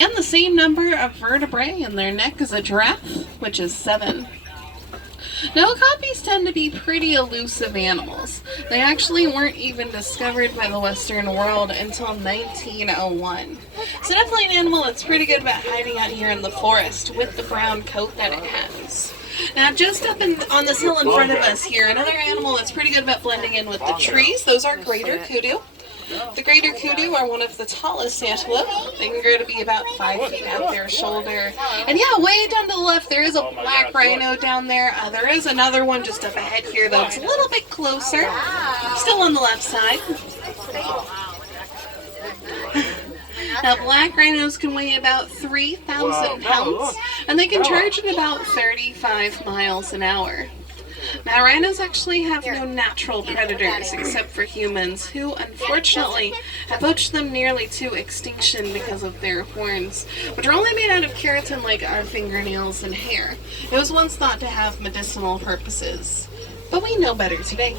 And the same number of vertebrae in their neck as a giraffe, which is 7. Now, okapis tend to be pretty elusive animals. They actually weren't even discovered by the Western world until 1901. So definitely an animal that's pretty good about hiding out here in the forest with the brown coat that it has. Now, just up on this hill in front of us here, another animal that's pretty good about blending in with the trees, those are greater kudu. The greater kudu are one of the tallest antelope. They can grow to be about 5 feet at their shoulder. And yeah, way down to the left, there is a black rhino down there. There is another one just up ahead here, though it's a little bit closer. Still on the left side. Now, black rhinos can weigh about 3,000 pounds, and they can charge at about 35 miles an hour. Now, rhinos actually have no natural predators except for humans, who unfortunately have poached them nearly to extinction because of their horns, which are only made out of keratin like our fingernails and hair. It was once thought to have medicinal purposes, but we know better today.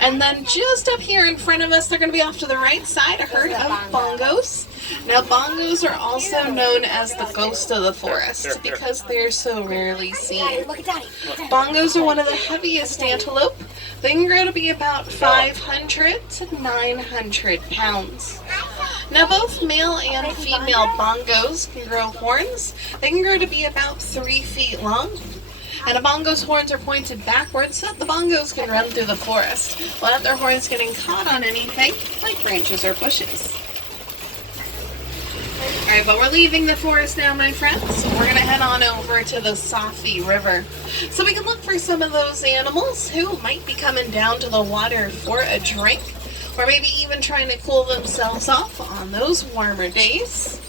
And then just up here in front of us, they're going to be off to the right side, a herd of bongos. Now, bongos are also known as the ghost of the forest because they're so rarely seen. Bongos are one of the heaviest antelope. They can grow to be about 500 to 900 pounds. Now, both male and female bongos can grow horns. They can grow to be about 3 feet long. And a bongo's horns are pointed backwards so that the bongos can run through the forest without their horns getting caught on anything like branches or bushes. Alright, but we're leaving the forest now, my friends. We're going to head on over to the Safi River so we can look for some of those animals who might be coming down to the water for a drink, or maybe even trying to cool themselves off on those warmer days.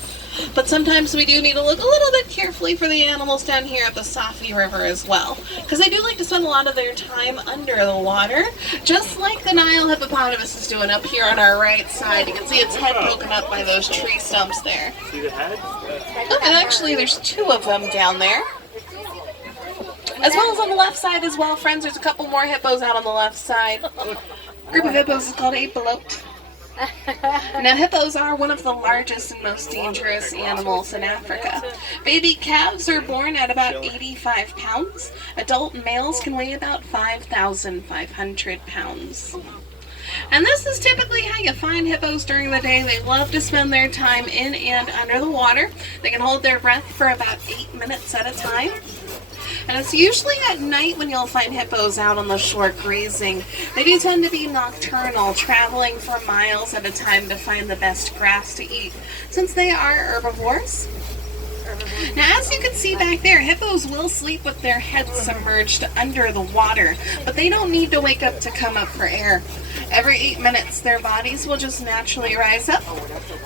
But sometimes we do need to look a little bit carefully for the animals down here at the Safi River as well, because they do like to spend a lot of their time under the water, just like the Nile hippopotamus is doing up here on our right side. You can see its head poking up by those tree stumps there. See the head? Oh, and actually there's 2 of them down there. As well as on the left side as well, friends. There's a couple more hippos out on the left side. Group of hippos is called apalote. Now, hippos are one of the largest and most dangerous animals in Africa. Baby calves are born at about 85 pounds. Adult males can weigh about 5,500 pounds. And this is typically how you find hippos during the day. They love to spend their time in and under the water. They can hold their breath for about 8 minutes at a time. And it's usually at night when you'll find hippos out on the shore grazing. They do tend to be nocturnal, traveling for miles at a time to find the best grass to eat, since they are herbivores. Now, as you can see back there, hippos will sleep with their heads submerged under the water, but they don't need to wake up to come up for air. Every 8 minutes, their bodies will just naturally rise up.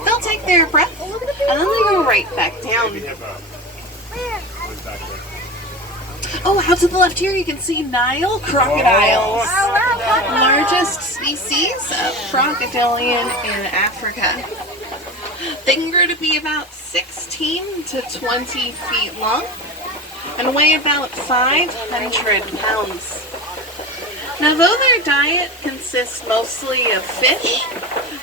They'll take their breath, and then they go right back down. Oh, out to the left here you can see Nile crocodiles, largest species of crocodilian in Africa. They can grow to be about 16 to 20 feet long and weigh about 500 pounds. Now, though their diet consists mostly of fish,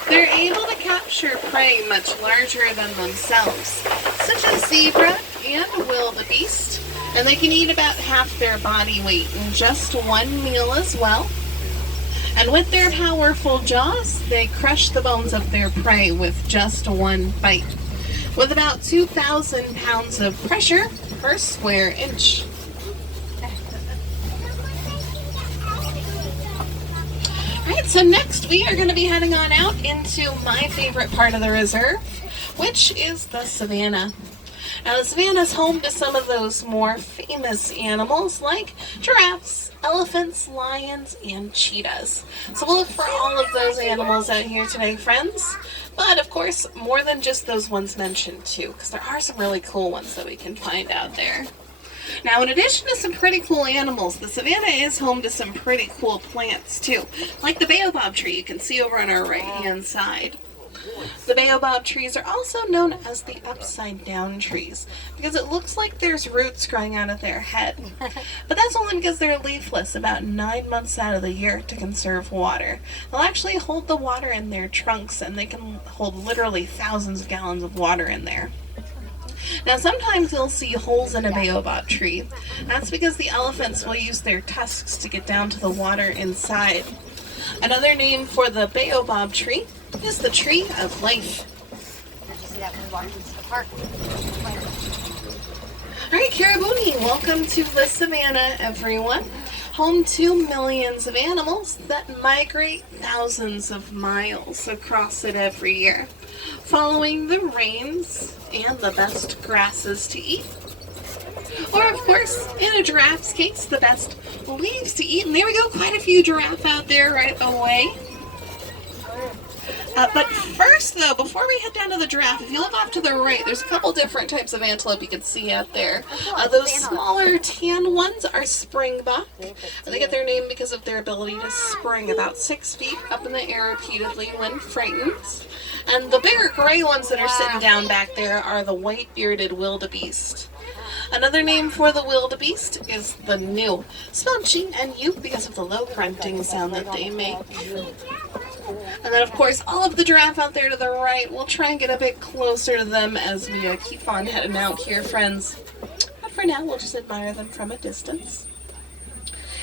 they're able to capture prey much larger than themselves, such as zebra and wildebeest. And they can eat about half their body weight in just one meal as well. And with their powerful jaws, they crush the bones of their prey with just one bite, with about 2,000 pounds of pressure per square inch. Alright, so next we are going to be heading on out into my favorite part of the reserve, which is the savannah. Now, the savannah is home to some of those more famous animals like giraffes, elephants, lions, and cheetahs. So we'll look for all of those animals out here today, friends. But, of course, more than just those ones mentioned, too, because there are some really cool ones that we can find out there. Now, in addition to some pretty cool animals, the savannah is home to some pretty cool plants, too, like the baobab tree you can see over on our right-hand side. The baobab trees are also known as the upside down trees because it looks like there's roots growing out of their head. But that's only because they're leafless about 9 months out of the year to conserve water. They'll actually hold the water in their trunks, and they can hold literally thousands of gallons of water in there. Now sometimes you'll see holes in a baobab tree. That's because the elephants will use their tusks to get down to the water inside. Another name for the baobab tree is the tree of life. Alright, Karabuni, welcome to the savannah, everyone. Home to millions of animals that migrate thousands of miles across it every year, following the rains and the best grasses to eat. Or, of course, in a giraffe's case, the best leaves to eat. And there we go, quite a few giraffe out there right away. But first, though, before we head down to the giraffe, if you look off to the right, there's a couple different types of antelope you can see out there. Those smaller tan ones are springbok. They get their name because of their ability to spring about 6 feet up in the air repeatedly when frightened. And the bigger gray ones that are sitting down back there are the white-bearded wildebeest. Another name for the wildebeest is the gnu, spelled G-N-U because of the low grunting sound that they make. And then, of course, all of the giraffe out there to the right, we'll try and get a bit closer to them as we keep on heading out here, friends. But for now, we'll just admire them from a distance.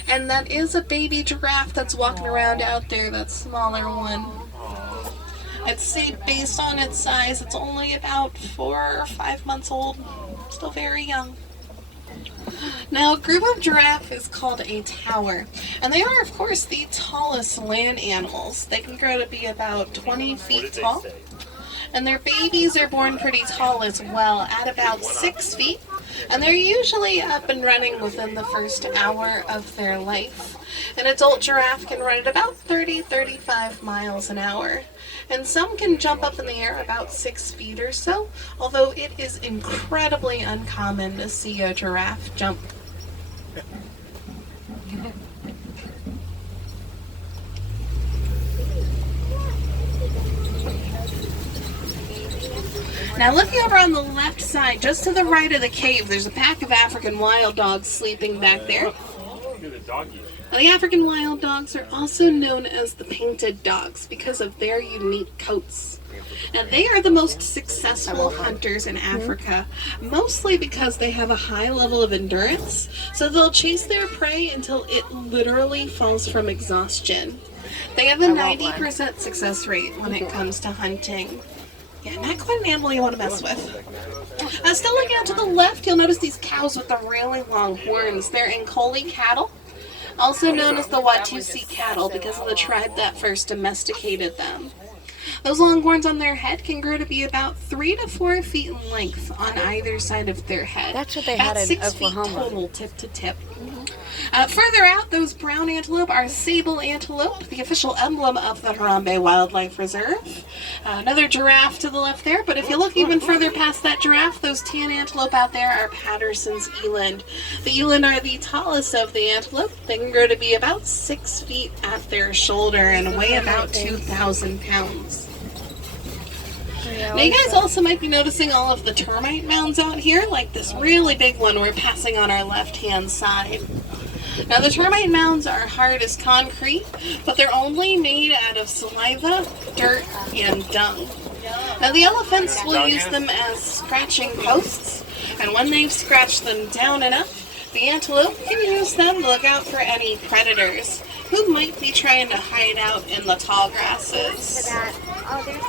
And that is a baby giraffe that's walking around out there, that smaller one. I'd say based on its size, it's only about 4 or 5 months old. Still very young. Now, a group of giraffe is called a tower, and they are, of course, the tallest land animals. They can grow to be about 20 feet tall, and their babies are born pretty tall as well, at about 6 feet, and they're usually up and running within the first hour of their life. An adult giraffe can run at about 30-35 miles an hour. And some can jump up in the air about 6 feet or so, although it is incredibly uncommon to see a giraffe jump. Now looking over on the left side, just to the right of the cave, there's a pack of African wild dogs sleeping back there. Now, the African wild dogs are also known as the painted dogs because of their unique coats. Now, they are the most successful hunters in Africa, mostly because they have a high level of endurance, so they'll chase their prey until it literally falls from exhaustion. They have a 90% success rate when it comes to hunting. Yeah, not quite an animal you want to mess with. Still looking out to the left, you'll notice these cows with the really long horns. They're Nkoli cattle, also known as the Watusi cattle because of the tribe that first domesticated them. Those long horns on their head can grow to be about 3 to 4 feet in length on either side of their head. That's what they had in 6 Oklahoma. feet total, tip to tip. Further out, those brown antelope are sable antelope, the official emblem of the Harambe Wildlife Reserve. Another giraffe to the left there, but if you look even further past that giraffe, those tan antelope out there are Patterson's eland. The eland are the tallest of the antelope. They can grow to be about 6 feet at their shoulder and weigh about 2,000 pounds. Now you guys also might be noticing all of the termite mounds out here, like this really big one we're passing on our left-hand side. Now the termite mounds are hard as concrete, but they're only made out of saliva, dirt, and dung. Now the elephants will use them as scratching posts, and when they've scratched them down enough, the antelope can use them to look out for any predators who might be trying to hide out in the tall grasses.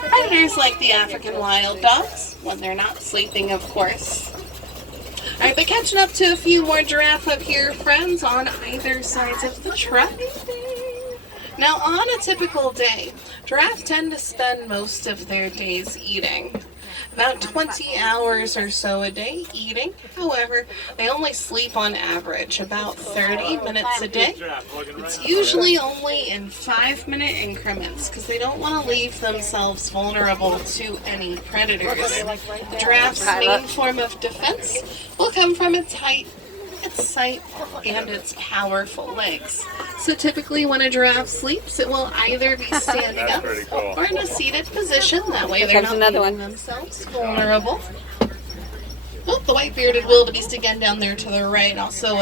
Predators like the African wild dogs, when they're not sleeping, of course. Alright, but catching up to a few more giraffe up here, friends, on either sides of the truck. Now, on a typical day, giraffe tend to spend most of their days eating. About 20 hours or so a day eating. However, they only sleep on average about 30 minutes a day. It's usually only in 5-minute increments because they don't want to leave themselves vulnerable to any predators. The giraffe's main form of defense will come from its height, its sight, and its powerful legs. So typically when a giraffe sleeps, it will either be standing up or in a seated position. That way they're not leaving themselves vulnerable. Oh, the white-bearded wildebeest again down there to the right. Also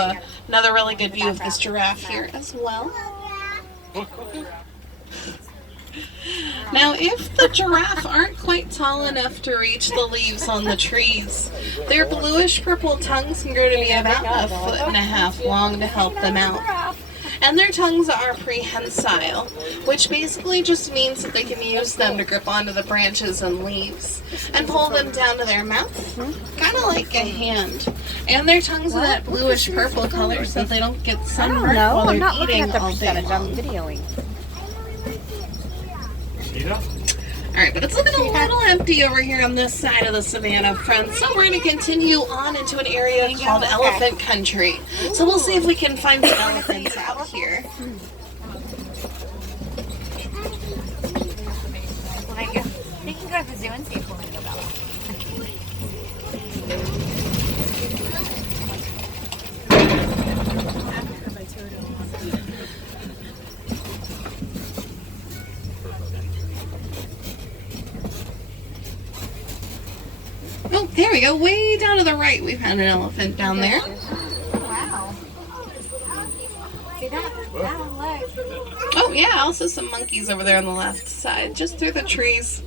another really good view of this giraffe here as well. Now, if the giraffe aren't quite tall enough to reach the leaves on the trees, their bluish-purple tongues can grow to be about 1.5 feet long to help them out. And their tongues are prehensile, which basically just means that they can use them to grip onto the branches and leaves and pull them down to their mouth, kind of like a hand. And their tongues are that bluish-purple color so they don't get sunburned while they're eating all day long. I'm videoing. Alright, but it's looking a little empty over here on this side of the savannah, friends. So we're going to continue on into an area called Elephant Country. So we'll see if we can find some elephants out here. You can go to the zoo and see if we're going to go back. Oh, there we go. Way down to the right, we found an elephant down there. Wow. See that? That leg. Oh, yeah, also some monkeys over there on the left side, just through the trees.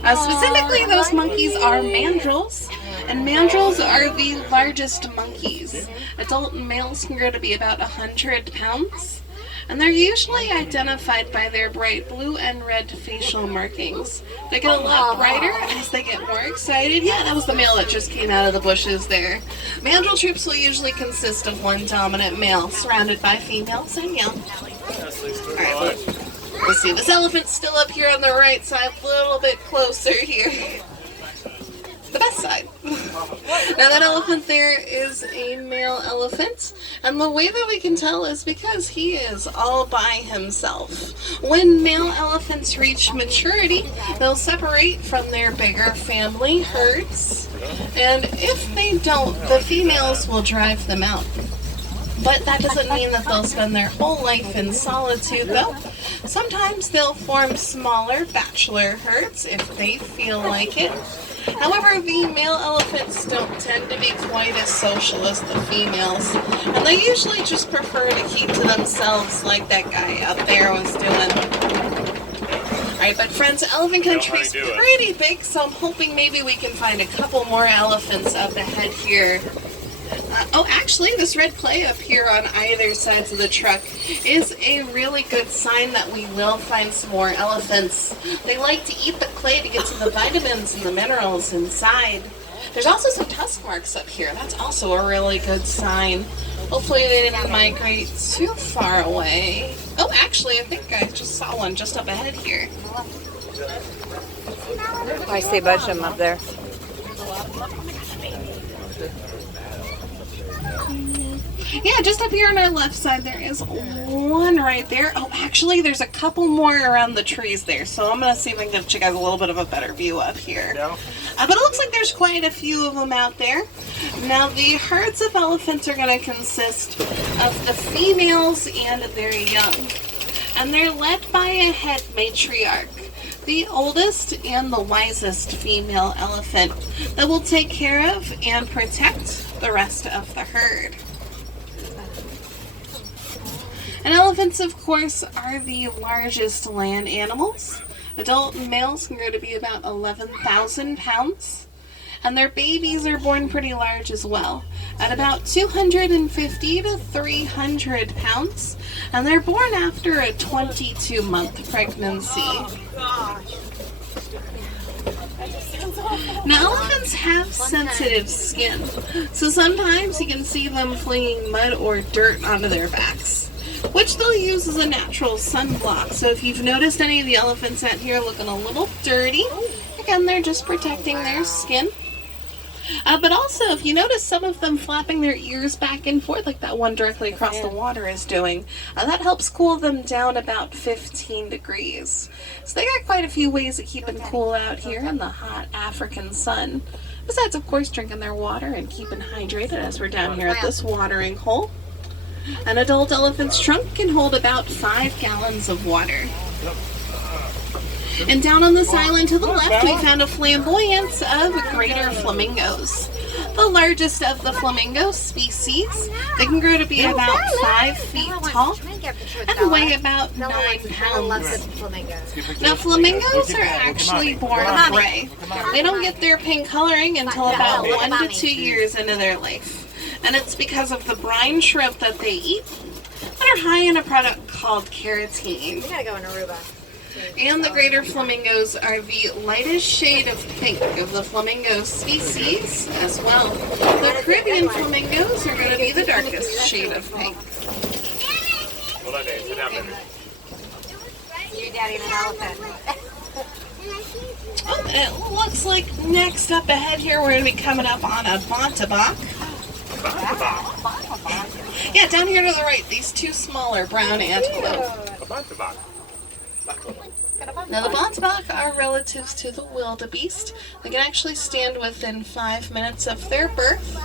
Specifically, those monkeys are mandrills, and mandrills are the largest monkeys. Adult males can grow to be about 100 pounds. And they're usually identified by their bright blue and red facial markings. They get a lot brighter as they get more excited. Yeah, that was the male that just came out of the bushes there. Mandrill troops will usually consist of one dominant male, surrounded by females and young. Alright, let's see. This elephant's still up here on the right side, a little bit closer here. The best side. Now that elephant there is a male elephant, and the way that we can tell is because he is all by himself. When male elephants reach maturity, they'll separate from their bigger family herds, and if they don't, the females will drive them out. But that doesn't mean that they'll spend their whole life in solitude, though. Sometimes they'll form smaller bachelor herds if they feel like it. However, the male elephants don't tend to be quite as social as the females, and they usually just prefer to keep to themselves like that guy out there was doing. Alright, but friends, Elephant Country's pretty big, so I'm hoping maybe we can find a couple more elephants up ahead here. Oh, actually, this red clay up here on either sides of the truck is a really good sign that we will find some more elephants. They like to eat the clay to get to the vitamins and the minerals inside. There's also some tusk marks up here. That's also a really good sign. Hopefully they didn't migrate too far away. Oh, actually, I think I just saw one just up ahead here. I see a bunch of them up there. Yeah, just up here on our left side, there is one right there. Oh, actually, there's a couple more around the trees there, so I'm going to see if I can get you guys a little bit of a better view up here. But it looks like there's quite a few of them out there. Now, the herds of elephants are going to consist of the females and their young, and they're led by a head matriarch, the oldest and the wisest female elephant that will take care of and protect the rest of the herd. And elephants, of course, are the largest land animals. Adult males can grow to be about 11,000 pounds. And their babies are born pretty large as well, at about 250 to 300 pounds. And they're born after a 22-month pregnancy. Now, elephants have sensitive skin, so sometimes you can see them flinging mud or dirt onto their backs, which they'll use as a natural sunblock. So if you've noticed any of the elephants out here looking a little dirty, again, they're just protecting their skin. But also, if you notice some of them flapping their ears back and forth, like that one directly across the water is doing, that helps cool them down about 15 degrees. So they got quite a few ways of keeping cool out here in the hot African sun. Besides, of course, drinking their water and keeping hydrated as we're down here at this watering hole. An adult elephant's trunk can hold about 5 gallons of water. And down on this island to the left, we found a flamboyance of greater flamingos. The largest of the flamingo species. They can grow to be about 5 feet tall and weigh about 9 pounds. Now, flamingos are actually born gray. They don't get their pink coloring until about 1 to 2 years into their life. And it's because of the brine shrimp that they eat that are high in a product called carotene. We gotta go in Aruba. And the greater flamingos are the lightest shade of pink of the flamingo species as well. The Caribbean flamingos are going to be the darkest shade of pink. Your daddy and an elephant. Oh, and it looks like next up ahead here we're going to be coming up on a bontabak. Yeah, down here to the right, these 2 smaller brown antelope. Now, the bontabak are relatives to the wildebeest. They can actually stand within 5 minutes of their birth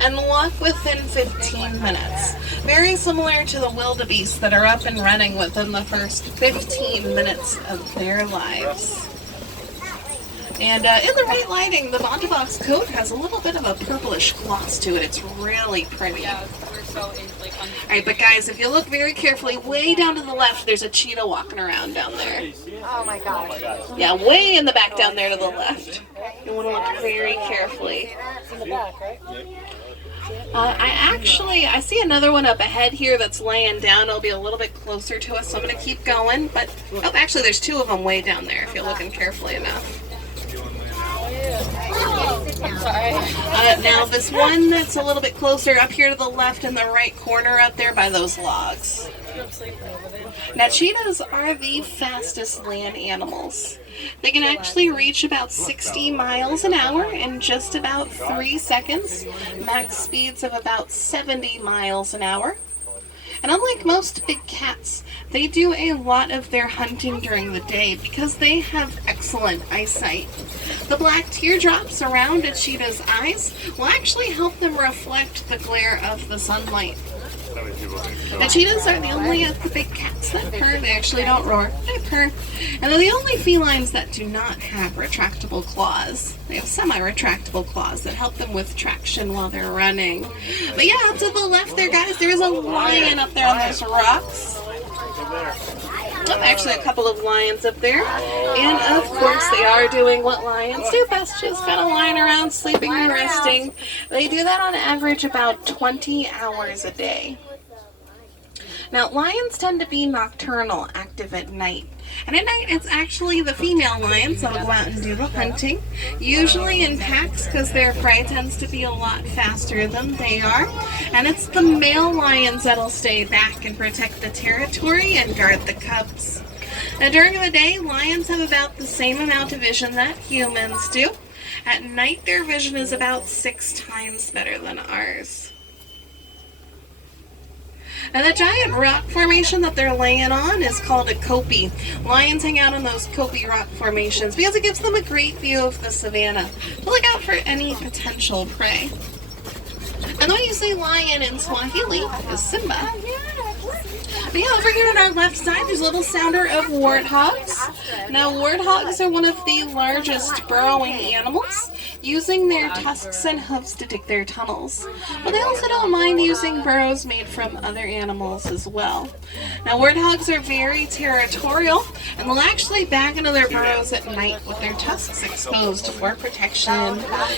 and walk within 15 minutes. Very similar to the wildebeest that are up and running within the first 15 minutes of their lives. And in the right lighting, the bontabak's coat has a little bit of a purplish gloss to it. It's really pretty. Alright, but guys, if you look very carefully, way down to the left, there's a cheetah walking around down there. Oh my gosh. Yeah, way in the back down there to the left. You want to look very carefully. It's in the back, right? I see another one up ahead here that's laying down. It'll be a little bit closer to us, so I'm going to keep going. But, oh, actually, there's 2 of them way down there if you're looking carefully enough. Now this one that's a little bit closer up here to the left in the right corner up there by those logs. Now cheetahs are the fastest land animals. They can actually reach about 60 miles an hour in just about 3 seconds, max speeds of about 70 miles an hour. And unlike most big cats, they do a lot of their hunting during the day because they have excellent eyesight. The black teardrops around a cheetah's eyes will actually help them reflect the glare of the sunlight. The cheetahs are the only of the big cats that purr. They actually don't roar, they purr. And they're the only felines that do not have retractable claws. They have semi-retractable claws that help them with traction while they're running. But yeah, up to the left there, guys, there's a lion up there on those rocks. Oh, actually a couple of lions up there. And of course they are doing what lions do best, just kind of lying around, sleeping and resting. They do that on average about 20 hours a day. Now, lions tend to be nocturnal, active at night. And at night, it's actually the female lions that'll go out and do the hunting, usually in packs because their prey tends to be a lot faster than they are. And it's the male lions that'll stay back and protect the territory and guard the cubs. Now, during the day, lions have about the same amount of vision that humans do. At night, their vision is about 6 times better than ours. Now, the giant rock formation that they're laying on is called a kopie. Lions hang out on those kopie rock formations because it gives them a great view of the savannah to look out for any potential prey. And when you say lion in Swahili, is Simba. But yeah, over here on our left side, there's a little sounder of warthogs. Now, warthogs are one of the largest burrowing animals, using their tusks and hooves to dig their tunnels. But they also don't mind using burrows made from other animals as well. Now, warthogs are very territorial, and they'll actually back into their burrows at night with their tusks exposed for protection.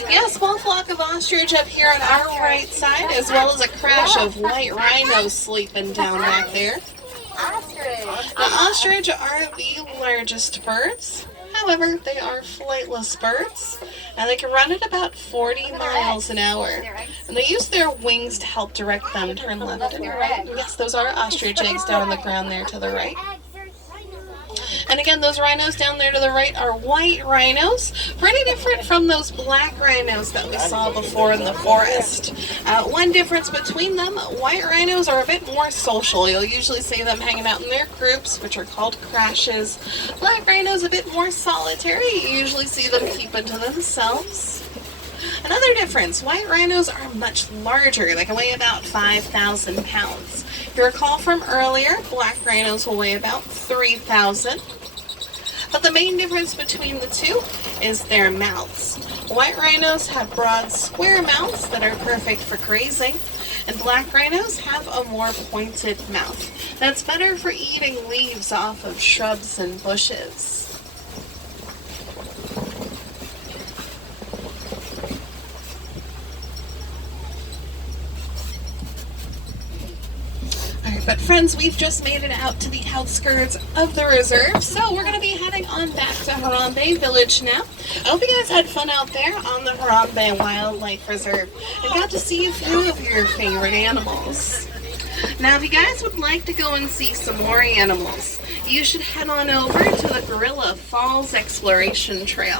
Yeah, a small flock of ostrich up here on our right side, as well as a crash of white rhinos sleeping down back there. The ostrich are the largest birds. However, they are flightless birds, and they can run at about 40 miles an hour. And they use their wings to help direct them turn left and right. Yes, those are ostrich eggs down on the ground there to the right. And again, those rhinos down there to the right are white rhinos, pretty different from those black rhinos that we saw before in the forest. One difference between them, white rhinos are a bit more social. You'll usually see them hanging out in their groups, which are called crashes. Black rhinos a bit more solitary. You usually see them keeping to themselves. Another difference, white rhinos are much larger. They can weigh about 5,000 pounds. If you recall from earlier, black rhinos will weigh about 3,000. But the main difference between the two is their mouths. White rhinos have broad, square mouths that are perfect for grazing, and black rhinos have a more pointed mouth that's better for eating leaves off of shrubs and bushes. But friends, we've just made it out to the outskirts of the reserve, so we're going to be heading on back to Harambe Village now. I hope you guys had fun out there on the Harambe Wildlife Reserve and got to see a few of your favorite animals. Now, if you guys would like to go and see some more animals, you should head on over to the Gorilla Falls Exploration Trail.